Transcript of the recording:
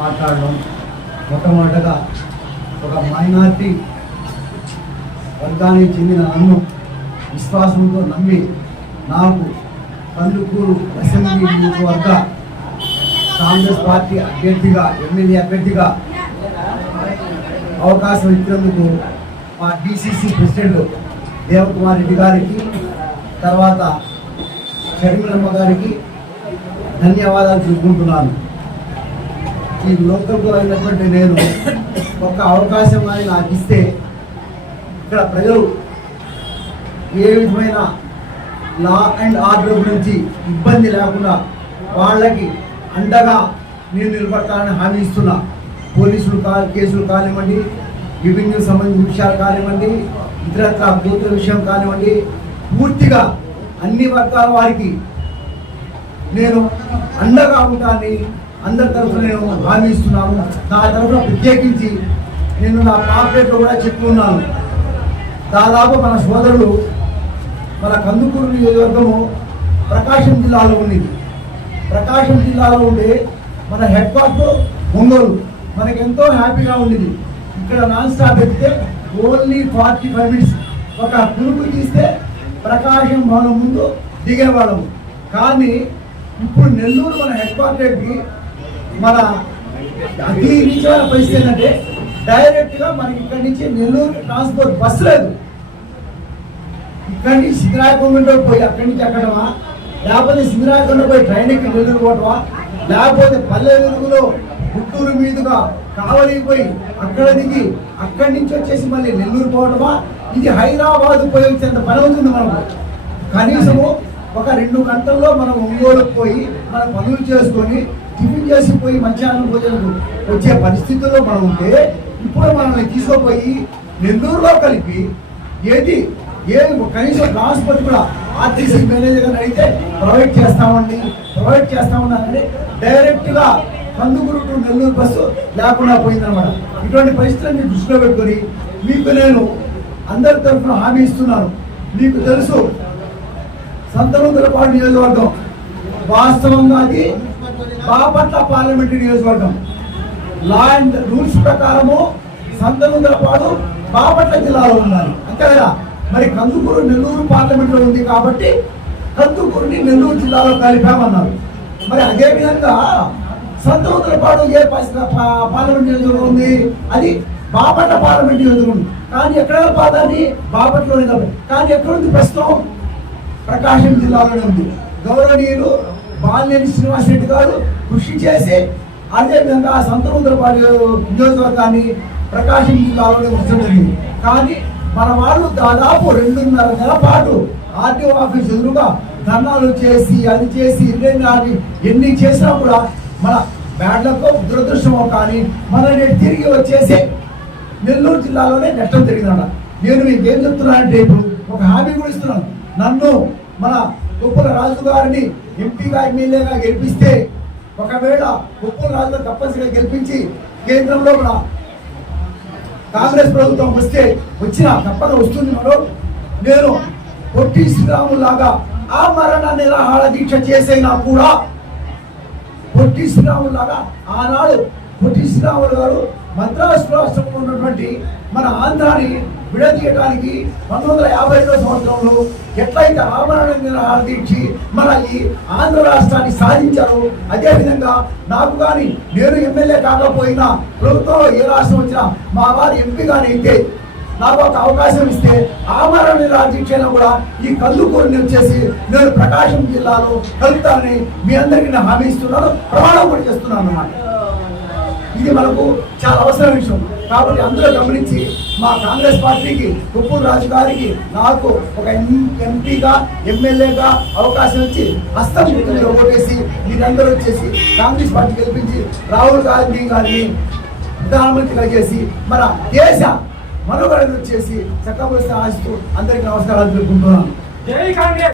మాట్లాడడం మొట్టమొదటగా ఒక మైనార్టీ వర్గానికి చెందిన నన్ను విశ్వాసంతో నమ్మి నాకు కందుకూరు అసెంబ్లీ నియోజకవర్గ కాంగ్రెస్ పార్టీ అభ్యర్థిగా ఎమ్మెల్యే అభ్యర్థిగా అవకాశం ఇచ్చినందుకు మా డిసిసి ప్రెసిడెంట్ దేవకుమార్ రెడ్డి గారికి తర్వాత షర్మిలమ్మ గారికి ధన్యవాదాలు తెలుపుకుంటున్నాను. ఈ లోకల్గా అయినటువంటి నేను ఒక అవకాశం అని నాకు ఇస్తే ఇక్కడ ప్రజలు ఏ విధమైన లా అండ్ ఆర్డర్ గురించి ఇబ్బంది లేకుండా వాళ్ళకి అండగా నేను నిలబడతానని హామీ ఇస్తున్నా. పోలీసులు కేసులు కానివ్వండి, రెవెన్యూ సంబంధించిన విషయాలు కానివ్వండి, ఇతరత్ర అభ్యర్థుల విషయం కానివ్వండి, పూర్తిగా అన్ని వర్గాల వారికి నేను అండగా ఉంటానని అందరి తరఫున నేను హామీ ఇస్తున్నాను. నా తరఫున ప్రత్యేకించి నేను నా పాంప్లెట్లో కూడా చెప్పుకున్నాను. దాదాపు మన సోదరులు మన కందుకూరు నియోజకవర్గము ప్రకాశం జిల్లాలో ఉండేది. ప్రకాశం జిల్లాలో ఉండే మన హెడ్ క్వార్టర్ ఒంగోలు మనకెంతో హ్యాపీగా ఉండేది. ఇక్కడ నాన్ స్టాప్ ఎక్కితే ఓన్లీ 45 మినిట్స్ ఒక కురుపు తీస్తే ప్రకాశం భవనం ముందు దిగేవాళ్ళము. కానీ ఇప్పుడు నెల్లూరు మన హెడ్ క్వార్టర్కి మన అతి నిజమైన పరిస్థితి ఏంటంటే డైరెక్ట్గా మనకి ఇక్కడి నుంచి నెల్లూరు ట్రాన్స్పోర్ట్ బస్సు లేదు. ఇక్కడి నుంచి సిద్ధిరాయకొండ పోయి అక్కడి నుంచి ఎక్కడమా, లేకపోతే సిద్ధిరాయకొండ పోయి ట్రైన్ ఎక్కి నెల్లూరు పోవటమా, లేకపోతే పల్లె వెలుగులో గుంటూరు మీదుగా కావలికి పోయి అక్కడ దిగి అక్కడి నుంచి వచ్చేసి మళ్ళీ నెల్లూరు పోవటమా, ఇది హైదరాబాద్ పోయి వచ్చేంత పని అవుతుంది. మనకు కనీసము ఒక 2 గంటల్లో మనం ఒంగోలుకు పోయి మన పనులు చేసుకొని టిఫిన్ చేసి పోయి మధ్యాహ్నం భోజనం వచ్చే పరిస్థితుల్లో మనం ఉంటే ఇప్పుడు మనల్ని తీసుకుపోయి నెల్లూరులో కలిపి ఏది కనీసం ట్రాన్స్పోర్ట్ కూడా ఆర్టీసీ మేనేజర్ గారిని అయితే ప్రొవైడ్ చేస్తామని డైరెక్ట్గా కందుకూరు టు నెల్లూరు బస్సు లేకుండా పోయిందనమాట. ఇటువంటి పరిస్థితులను దృష్టిలో పెట్టుకొని మీకు నేను అందరి తరఫున హామీ ఇస్తున్నాను. మీకు తెలుసు సంతనూతలపాడు నియోజకవర్గం వాస్తవంగా అది బాపట్ల పార్లమెంటరీ నియోజకవర్గం. లా అండ్ రూల్స్ ప్రకారము సంతనూతలపాడు బాపట్ల జిల్లాలో ఉండాలి, అంతే కదా. మరి కందుకూరు నెల్లూరు పార్లమెంట్లో ఉంది కాబట్టి కందుకూరుని నెల్లూరు జిల్లాలో కలిపామన్నారు. మరి అదేవిధంగా సంతనూతలపాడు ఏ పార్లమెంట్ నియోజకవర్గం ఉంది, అది బాపట్ల పార్లమెంట్ నియోజకవర్గం. కానీ ఎక్కడ పాదాన్ని బాపట్లోనే కాబట్టి, కానీ ఎక్కడుంది ప్రస్తుతం ప్రకాశం జిల్లాలోనే ఉంది. గౌరవనీయులు బాలినేని శ్రీనివాసరెడ్డి గారు కృషి చేసి అదేవిధంగా సంతనూతలపాడు నియోజకవర్గాన్ని ప్రకాశం జిల్లాలోనే ఉంచడం జరిగింది. కానీ మన వాళ్ళు దాదాపు 2.5 నెలల పాటు ఆర్టీఓ ఆఫీస్ ఎదురుగా ధర్నాలు చేసి అది చేసి ఎన్ని చేసినా కూడా మన బ్యాడ్లకో దురదృష్టమో కానీ మనల్ని తిరిగి వచ్చేసి నెల్లూరు జిల్లాలోనే నష్టం జరిగిందన్న. నేను మీకు ఏం చెప్తున్నానంటే ఇప్పుడు ఒక హామీ కూడా ఇస్తున్నాను. నన్ను మన కొప్పుల రాజు గారిని ఎంపీగా ఎమ్మెల్యేగా గెలిపిస్తే, ఒకవేళ కొప్పుల రాజు తప్పనిసరిగా గెలిపించి కేంద్రంలో కూడా కాంగ్రెస్ ప్రభుత్వం వచ్చినా తప్పక వస్తుంది. నేను పొట్టి శ్రీరాములాగా ఆ మరణ నిరాహార దీక్ష చేసైనా కూడా పొట్టి శ్రీరాములాగా ఆనాడు పొట్టి శ్రీరాములు గారు మద్రాసు రాష్ట్రంలో ఉన్నటువంటి మన ఆంధ్రాని విడదీయడానికి 1952 సంవత్సరంలో ఎట్లయితే ఆమరణ నిరాహార దీక్ష మన ఈ ఆంధ్ర రాష్ట్రాన్ని సాధించారో, అదేవిధంగా నాకు కానీ నేను ఎమ్మెల్యే కాకపోయినా ప్రభుత్వంలో ఏ రాష్ట్రం వచ్చినా మా వారి ఎంపీ కానీ అయితే నాకు ఒక అవకాశం ఇస్తే ఆమరణ నిరాహార దీక్షను కూడా ఈ కందుకూరుని వచ్చేసి నేను ప్రకాశం జిల్లాలో కలుపుతానని మీ అందరికీ నేను హామీ ఇస్తున్నాను, ప్రమాణం కూడా చేస్తున్నాను అన్నమాట. ఇది మనకు చాలా అవసరం విషయం. కాబట్టి అందరూ గమనించి మా కాంగ్రెస్ పార్టీకి కొప్పుల రాజు గారికి నాకు ఒక ఎంపీగా ఎమ్మెల్యేగా అవకాశం ఇచ్చి హస్తం గుర్తులో ఓటేసి మీరందరూ వచ్చేసి కాంగ్రెస్ పార్టీ గెలిపించి రాహుల్ గాంధీ గారిని ప్రధానమంత్రిగా చేసి మన దేశ మనుగడను వచ్చేసి చక్కబరుస్తూ ఆశిస్తూ అందరికీ నమస్కారాలు తెలుపుకుంటున్నాను.